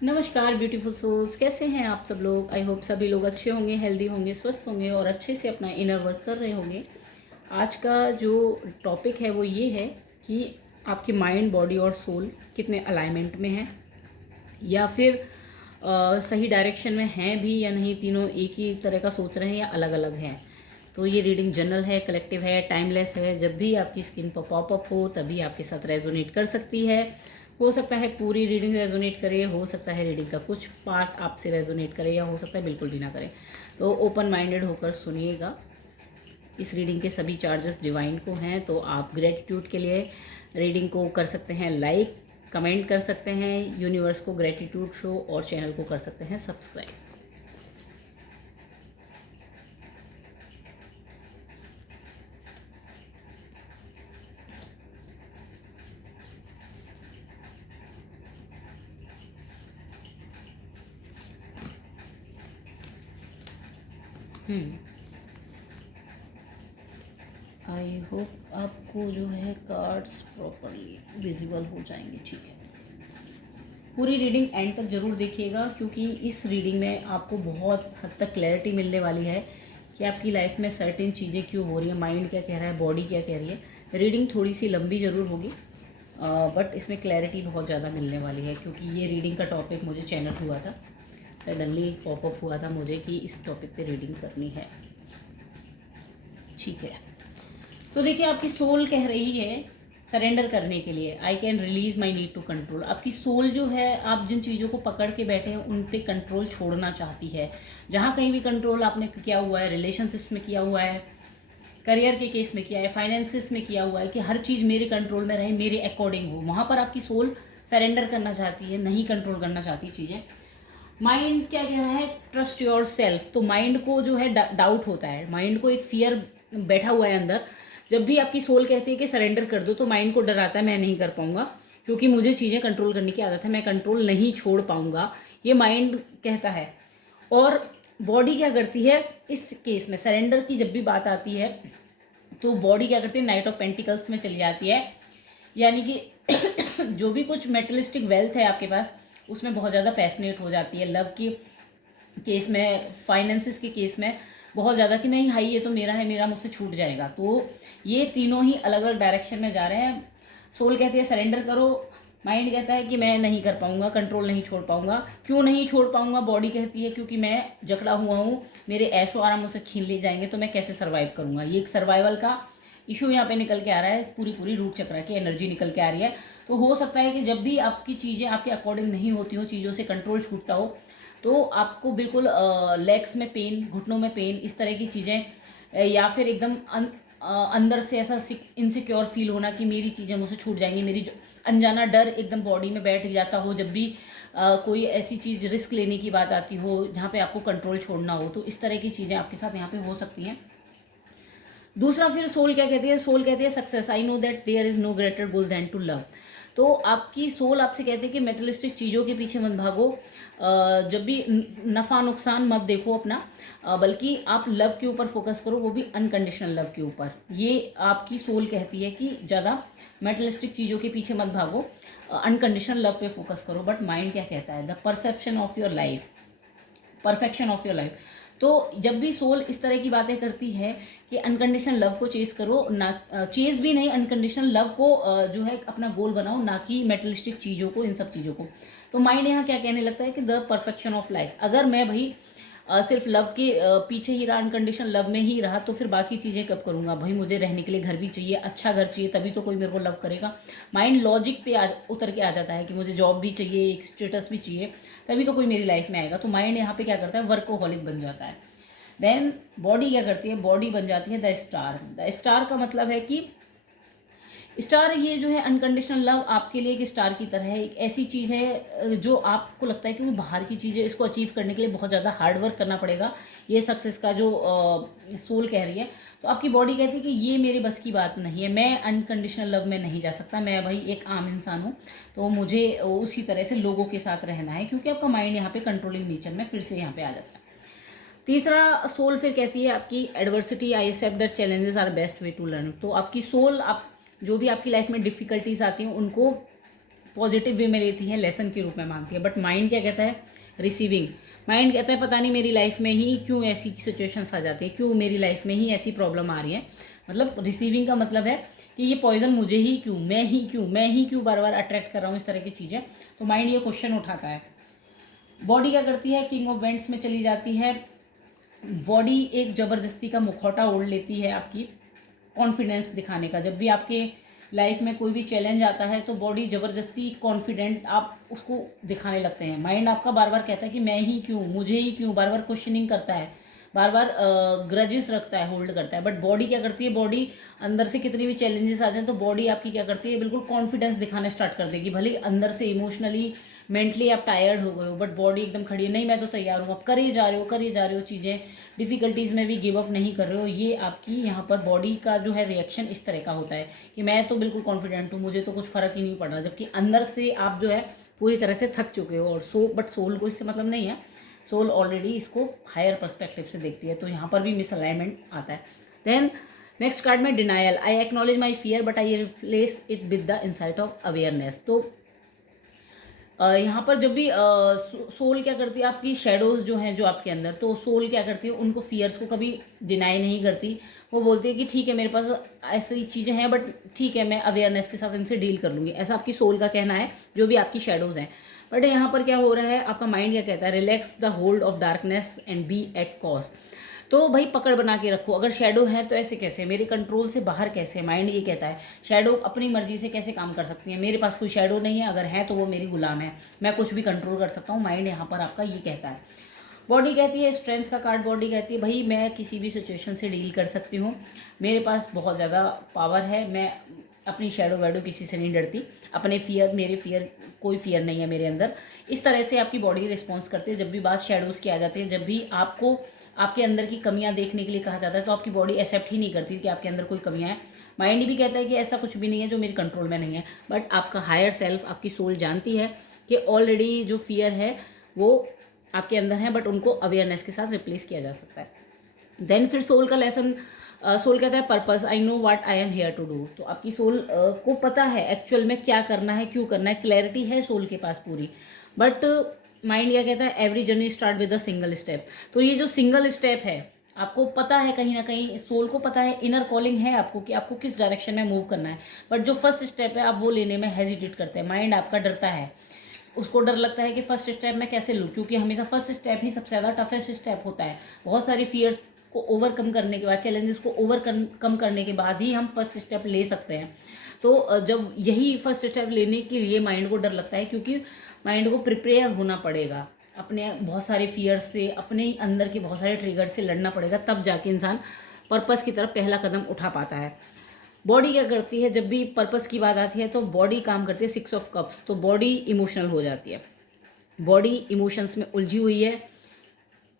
नमस्कार beautiful souls, कैसे हैं आप सब लोग। आई होप सभी लोग अच्छे होंगे, हेल्दी होंगे, स्वस्थ होंगे और अच्छे से अपना इनर वर्क कर रहे होंगे। आज का जो टॉपिक है वो ये है कि आपके माइंड, बॉडी और सोल कितने अलाइनमेंट में हैं या फिर सही डायरेक्शन में हैं भी या नहीं। तीनों एक ही तरह का सोच रहे हैं या अलग अलग हैं। तो ये रीडिंग जनरल है, कलेक्टिव है, टाइमलेस है। जब भी आपकी स्किन पर पॉपअप हो तभी आपके साथ रेजोनेट कर सकती है। हो सकता है पूरी रीडिंग रेजोनेट करे, हो सकता है रीडिंग का कुछ पार्ट आपसे रेजोनेट करे, या हो सकता है बिल्कुल भी ना करे। तो ओपन माइंडेड होकर सुनिएगा। इस रीडिंग के सभी चार्जेस डिवाइन को हैं, तो आप ग्रेटिट्यूड के लिए रीडिंग को कर सकते हैं लाइक, कमेंट कर सकते हैं, यूनिवर्स को ग्रेटिट्यूड शो और चैनल को कर सकते हैं सब्सक्राइब। आई होप आपको जो है कार्ड्स प्रॉपरली विजिबल हो जाएंगे। ठीक है, पूरी रीडिंग एंड तक ज़रूर देखिएगा, क्योंकि इस रीडिंग में आपको बहुत हद तक क्लैरिटी मिलने वाली है कि आपकी लाइफ में सर्टेन चीज़ें क्यों हो रही हैं, माइंड क्या कह रहा है, बॉडी क्या कह रही है। रीडिंग थोड़ी सी लंबी ज़रूर होगी, बट इसमें क्लैरिटी बहुत ज़्यादा मिलने वाली है, क्योंकि ये रीडिंग का टॉपिक मुझे चैनल हुआ था, सडनली पॉपअप हुआ था मुझे कि इस टॉपिक पे रीडिंग करनी है। ठीक है, तो देखिए आपकी सोल कह रही है सरेंडर करने के लिए। I can release my need to control. आपकी सोल जो है, आप जिन चीज़ों को पकड़ के बैठे हैं उन पे कंट्रोल छोड़ना चाहती है। जहाँ कहीं भी कंट्रोल आपने किया हुआ है, रिलेशनशिप्स में किया हुआ है, करियर के केस में किया है, फाइनेंसिस में किया हुआ है कि हर चीज़ मेरे कंट्रोल में रहे, मेरे अकॉर्डिंग हो, वहाँ पर आपकी सोल सरेंडर करना चाहती है, नहीं कंट्रोल करना चाहती चीज़ें। माइंड क्या कह रहा है, ट्रस्ट योर सेल्फ। तो माइंड को जो है डाउट होता है, माइंड को एक फियर बैठा हुआ है अंदर। जब भी आपकी सोल कहती है कि सरेंडर कर दो, तो माइंड को डर आता है, मैं नहीं कर पाऊंगा, क्योंकि मुझे चीज़ें कंट्रोल करने की आदत है, मैं कंट्रोल नहीं छोड़ पाऊंगा, ये माइंड कहता है। और बॉडी क्या करती है इस केस में, सरेंडर की जब भी बात आती है तो बॉडी क्या करती है, नाइट ऑफ पेंटिकल्स में चली जाती है। यानी कि जो भी कुछ मेटलिस्टिक वेल्थ है आपके पास, उसमें बहुत ज़्यादा पैशनेट हो जाती है। लव की केस में, फाइनेंसिस के केस में बहुत ज़्यादा कि नहीं हाई ये तो मेरा है, मेरा मुझसे छूट जाएगा। तो ये तीनों ही अलग अलग डायरेक्शन में जा रहे हैं। सोल कहती है सरेंडर करो, माइंड कहता है कि मैं नहीं कर पाऊंगा, कंट्रोल नहीं छोड़ पाऊंगा। क्यों नहीं छोड़ पाऊंगा, बॉडी कहती है क्योंकि मैं जकड़ा हुआ हूँ, मेरे ऐशो आराम मुझसे छीन ले जाएंगे तो मैं कैसे सर्वाइव करूंगा। ये एक सर्वाइवल का इशू यहाँ पे निकल के आ रहा है, पूरी पूरी रूट चक्र की एनर्जी निकल के आ रही है। तो हो सकता है कि जब भी आपकी चीज़ें आपके अकॉर्डिंग नहीं होती हो, चीज़ों से कंट्रोल छूटता हो, तो आपको बिल्कुल लेग्स में पेन, घुटनों में पेन, इस तरह की चीज़ें, या फिर एकदम अंदर से ऐसा इनसिक्योर फील होना कि मेरी चीज़ें मुझसे छूट जाएंगी, मेरी जो अनजाना डर एकदम बॉडी में बैठ जाता हो जब भी कोई ऐसी चीज़ रिस्क लेने की बात आती हो जहाँ पे आपको कंट्रोल छोड़ना हो। तो इस तरह की चीज़ें आपके साथ यहाँ पे हो सकती हैं। दूसरा फिर सोल क्या कहती है, सोल कहती है success. I know that there is no greater goal than to love. तो आपकी सोल आपसे कहती है कि मेटलिस्टिक चीज़ों के पीछे मत भागो, जब भी नफ़ा नुकसान मत देखो अपना, बल्कि आप लव के ऊपर फोकस करो, वो भी अनकंडीशनल लव के ऊपर। ये आपकी सोल कहती है कि ज़्यादा मेटलिस्टिक चीज़ों के पीछे मत भागो, अनकंडीशनल लव पे फोकस करो। बट माइंड क्या कहता है, the perception of your life, perfection of your life. तो जब भी सोल इस तरह की बातें करती है कि अनकंडीशनल लव को चेस करो, ना चेस भी नहीं, अनकंडीशनल लव को जो है अपना गोल बनाओ, ना कि मेटलिस्टिक चीज़ों को, इन सब चीज़ों को। तो माइंड यहाँ क्या कहने लगता है कि द परफेक्शन ऑफ लाइफ। अगर मैं भाई सिर्फ लव के पीछे ही रहा, अनकंडीशनल लव में ही रहा, तो फिर बाकी चीज़ें कब करूँगा भाई। मुझे रहने के लिए घर भी चाहिए, अच्छा घर चाहिए, तभी तो कोई मेरे को लव करेगा। माइंड लॉजिक पे उतर के आ जाता है कि मुझे जॉब भी चाहिए, एक स्टेटस भी चाहिए, तभी तो कोई मेरी लाइफ में आएगा। तो माइंड यहाँ पे क्या करता है, वर्कोहॉलिक बन जाता है। देन बॉडी क्या करती है, बॉडी बन जाती है द स्टार। द स्टार का मतलब है कि स्टार, ये जो है अनकंडीशनल लव आपके लिए एक स्टार की तरह है। एक ऐसी चीज़ है जो आपको लगता है कि वो बाहर की चीज़ है, इसको अचीव करने के लिए बहुत ज़्यादा हार्ड वर्क करना पड़ेगा। ये सक्सेस का जो सोल कह रही है। तो आपकी बॉडी कहती है कि ये मेरे बस की बात नहीं है, मैं अनकंडीशनल लव में नहीं जा सकता, मैं भाई एक आम इंसान हूँ, तो मुझे उसी तरह से लोगों के साथ रहना है, क्योंकि आपका माइंड यहाँ पे कंट्रोलिंग नेचर में फिर से यहाँ पे आ जाता है। तीसरा सोल फिर कहती है आपकी adversity, I accept that challenges are best way to learn. तो आपकी सोल, आप जो भी आपकी लाइफ में डिफ़िकल्टीज आती हैं उनको पॉजिटिव वे में लेती है, लेसन के रूप में मानती है। बट माइंड क्या कहता है? रिसीविंग। माइंड कहता है पता नहीं मेरी लाइफ में ही क्यों ऐसी सिचुएशंस आ जाती है, क्यों मेरी लाइफ में ही ऐसी प्रॉब्लम आ रही है। मतलब रिसीविंग का मतलब है कि ये पॉइजन मुझे ही क्यों, मैं ही क्यों बार बार अट्रैक्ट कर रहा हूँ इस तरह की चीज़ें। तो माइंड ये क्वेश्चन उठाता है। बॉडी क्या करती है? किंग ऑफ वेंट्स में चली जाती है। बॉडी एक ज़बरदस्ती का मुखौटा ओढ़ लेती है आपकी कॉन्फिडेंस दिखाने का। जब भी आपके लाइफ में कोई भी चैलेंज आता है तो बॉडी ज़बरदस्ती कॉन्फिडेंट आप उसको दिखाने लगते हैं। माइंड आपका बार बार कहता है कि मैं ही क्यों, मुझे ही क्यों, बार बार क्वेश्चनिंग करता है, बार बार ग्रजेस रखता है, होल्ड करता है। बट बॉडी क्या करती है? बॉडी अंदर से कितनी भी चैलेंजेस आ जाए तो बॉडी आपकी क्या करती है? बिल्कुल कॉन्फिडेंस दिखाना स्टार्ट कर देगी। भले अंदर से इमोशनली मेंटली आप टायर्ड हो गए हो, बट बॉडी एकदम खड़ी है, नहीं मैं तो तैयार हूँ, आप करे जा रहे हो चीज़ें, डिफ़िकल्टीज़ में भी गिव अप नहीं कर रहे हो। ये आपकी यहाँ पर बॉडी का जो है रिएक्शन इस तरह का होता है कि मैं तो बिल्कुल कॉन्फिडेंट हूँ, मुझे तो कुछ फ़र्क ही नहीं पड़ रहा। जबकि अंदर से आप जो है पूरी तरह से थक चुके हो। और बट सोल को इससे मतलब नहीं है, सोल ऑलरेडी इसको हायर पर्सपेक्टिव से देखती है। तो यहाँ पर भी मिसअलाइनमेंट आता है। देन नेक्स्ट कार्ड में denial. I acknowledge my fear but I replace it with the insight of awareness. तो यहाँ पर जब भी सोल क्या करती है? आपकी शेडोज़ जो हैं जो आपके अंदर, तो सोल क्या करती है? उनको फियर्स को कभी डिनाई नहीं करती। वो बोलती है कि ठीक है मेरे पास ऐसी चीज़ें हैं, बट ठीक है मैं अवेयरनेस के साथ इनसे डील कर लूँगी। ऐसा आपकी सोल का कहना है, जो भी आपकी शेडोज़ हैं। बट यहाँ पर क्या हो रहा है? आपका माइंड क्या कहता है? Relax the hold of darkness and be at cause. तो भाई पकड़ बना के रखो। अगर शेडो है तो ऐसे कैसे, मेरे कंट्रोल से बाहर कैसे? माइंड ये कहता है शेडो अपनी मर्जी से कैसे काम कर सकती है, मेरे पास कोई शेडो नहीं है, अगर है तो वो मेरी गुलाम है, मैं कुछ भी कंट्रोल कर सकता हूँ। माइंड यहाँ पर आपका ये कहता है। बॉडी कहती है, स्ट्रेंथ का कार्ड बॉडी कहती है भाई मैं किसी भी सिचुएशन से डील कर सकती हूँ, मेरे पास बहुत ज़्यादा पावर है, मैं अपनी शेडो वैडो किसी से नहीं डरती, अपने फियर, मेरे फियर, कोई फियर नहीं है मेरे अंदर। इस तरह से आपकी बॉडी रिस्पॉन्स करती है। जब भी बात शेडोज़ की आ जाती है, जब भी आपको आपके अंदर की कमियां देखने के लिए कहा जाता है, तो आपकी बॉडी एक्सेप्ट ही नहीं करती कि आपके अंदर कोई कमियां हैं। माइंड भी कहता है कि ऐसा कुछ भी नहीं है जो मेरे कंट्रोल में नहीं है। बट आपका हायर सेल्फ, आपकी सोल जानती है कि ऑलरेडी जो फियर है वो आपके अंदर है, बट उनको अवेयरनेस के साथ रिप्लेस किया जा सकता है। देन फिर सोल का लेसन, सोल कहता है purpose, I know what I am here to do. तो आपकी सोल को पता है एक्चुअल में क्या करना है, क्यों करना है, क्लैरिटी है सोल के पास पूरी। बट माइंड क्या कहता है? Every journey start with a single step. तो ये जो सिंगल स्टेप है, आपको पता है कहीं ना कहीं, सोल को पता है, इनर कॉलिंग है आपको कि आपको किस डायरेक्शन में मूव करना है। बट जो फर्स्ट स्टेप है आप वो लेने में हेजिटेट करते हैं। माइंड आपका डरता है, उसको डर लगता है कि फर्स्ट स्टेप मैं कैसे लूँ, क्योंकि हमेशा फर्स्ट स्टेप ही सबसे ज़्यादा टफेस्ट स्टेप होता है। बहुत सारी फियर्स को ओवरकम करने के बाद, चैलेंजेस को ओवरकम करने के बाद ही हम फर्स्ट स्टेप ले सकते हैं। तो जब यही फर्स्ट स्टेप लेने के लिए माइंड को डर लगता है, क्योंकि माइंड को प्रिपेयर होना पड़ेगा, अपने बहुत सारे फियर्स से, अपने अंदर के बहुत सारे ट्रिगर से लड़ना पड़ेगा, तब जाके इंसान पर्पस की तरफ पहला कदम उठा पाता है। बॉडी क्या करती है? जब भी पर्पस की बात आती है तो बॉडी काम करती है 6 ऑफ कप्स। तो बॉडी इमोशनल हो जाती है, बॉडी इमोशंस में उलझी हुई है।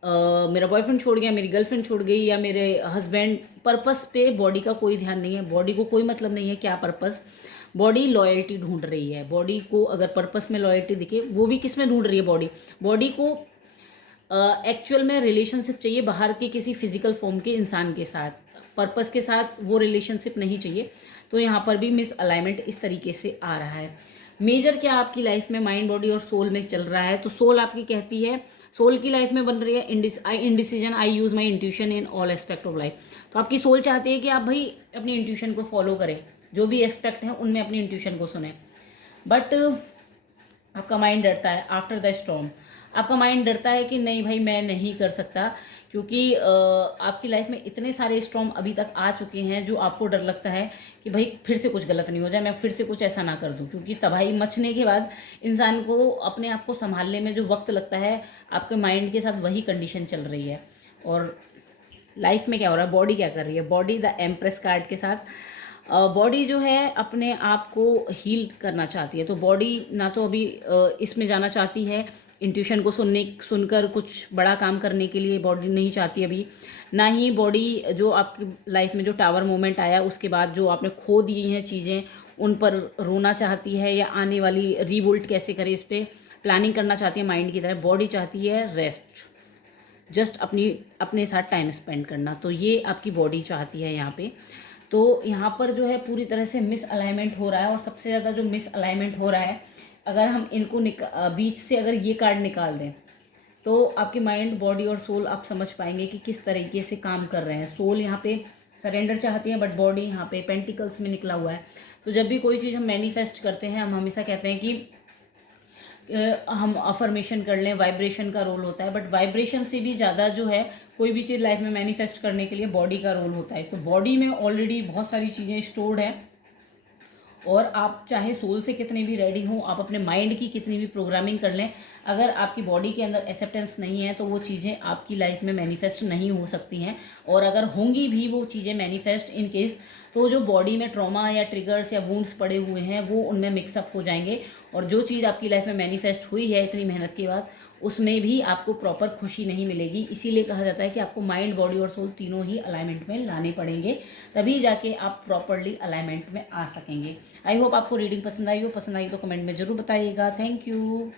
मेरा बॉयफ्रेंड छोड़ गया, मेरी गर्लफ्रेंड छोड़ गई, या मेरे हस्बैंड, पर्पस पे बॉडी का कोई ध्यान नहीं है, बॉडी को कोई मतलब नहीं है क्या पर्पस। बॉडी लॉयल्टी ढूंढ रही है। बॉडी को अगर पर्पस में लॉयल्टी दिखे, वो भी किस में ढूंढ रही है? बॉडी को एक्चुअल में रिलेशनशिप चाहिए बाहर के किसी फिजिकल फॉर्म के इंसान के साथ, पर्पस के साथ वो रिलेशनशिप नहीं चाहिए। तो यहाँ पर भी मिस अलाइनमेंट इस तरीके से आ रहा है। मेजर क्या आपकी लाइफ में माइंड, बॉडी और सोल में चल रहा है? तो सोल आपकी कहती है, सोल की लाइफ में बन रही है indecision, I use my intuition in all aspect of life. तो आपकी सोल चाहती है कि आप भाई अपनी इंट्यूशन को फॉलो करें, जो भी एस्पेक्ट हैं उनमें अपनी इंट्यूशन को सुने। बट आपका माइंड डरता है। आफ्टर द स्टॉर्म, आपका माइंड डरता है कि नहीं भाई मैं नहीं कर सकता, क्योंकि आपकी लाइफ में इतने सारे स्टॉर्म अभी तक आ चुके हैं जो आपको डर लगता है कि भाई फिर से कुछ गलत नहीं हो जाए, मैं फिर से कुछ ऐसा ना कर दूं। क्योंकि तबाही मचने के बाद इंसान को अपने आप को संभालने में जो वक्त लगता है, आपके माइंड के साथ वही कंडीशन चल रही है। और लाइफ में क्या हो रहा है? बॉडी क्या कर रही है? बॉडी द एम्प्रेस कार्ड के साथ बॉडी जो है अपने आप को हील करना चाहती है। तो बॉडी ना तो अभी इसमें जाना चाहती है, इंट्यूशन को सुनकर कुछ बड़ा काम करने के लिए बॉडी नहीं चाहती अभी। ना ही बॉडी जो आपकी लाइफ में जो टावर मोमेंट आया उसके बाद जो आपने खो दी हैं चीज़ें, उन पर रोना चाहती है, या आने वाली रीबुल्ट कैसे करे इस पर प्लानिंग करना चाहती है माइंड की तरह। बॉडी चाहती है रेस्ट, जस्ट अपने साथ टाइम स्पेंड करना। तो ये आपकी बॉडी चाहती है यहाँ पे। तो यहाँ पर जो है पूरी तरह से मिस अलाइनमेंट हो रहा है, और सबसे ज़्यादा जो मिस अलाइनमेंट हो रहा है अगर हम इनको बीच से अगर ये कार्ड निकाल दें तो आपके माइंड, बॉडी और सोल आप समझ पाएंगे कि किस तरीके से काम कर रहे हैं। सोल यहाँ पे सरेंडर चाहती है, बट बॉडी यहाँ पे पेंटिकल्स में निकला हुआ है। तो जब भी कोई चीज़ हम मैनिफेस्ट करते हैं, हम हमेशा कहते हैं कि हम अफर्मेशन कर लें, वाइब्रेशन का रोल होता है, बट वाइब्रेशन से भी ज़्यादा जो है कोई भी चीज़ लाइफ में मैनिफेस्ट करने के लिए बॉडी का रोल होता है। तो बॉडी में ऑलरेडी बहुत सारी चीज़ें स्टोर्ड हैं, और आप चाहे सोल से कितने भी रेडी हों, आप अपने माइंड की कितनी भी प्रोग्रामिंग कर लें, अगर आपकी बॉडी के अंदर एक्सेप्टेंस नहीं है तो वो चीज़ें आपकी लाइफ में मैनिफेस्ट नहीं हो सकती हैं। और अगर होंगी भी वो चीज़ें मैनिफेस्ट इन केस, तो जो बॉडी में ट्रॉमा या ट्रिगर्स या वुंड्स पड़े हुए हैं वो उनमें मिक्सअप हो जाएंगे, और जो चीज़ आपकी लाइफ में मैनिफेस्ट हुई है इतनी मेहनत के बाद, उसमें भी आपको प्रॉपर खुशी नहीं मिलेगी। इसीलिए कहा जाता है कि आपको माइंड, बॉडी और सोल तीनों ही अलाइनमेंट में लाने पड़ेंगे, तभी जाके आप प्रॉपरली अलाइनमेंट में आ सकेंगे। आई होप आपको रीडिंग पसंद आई हो। पसंद आई तो कमेंट में ज़रूर बताइएगा। Thank you.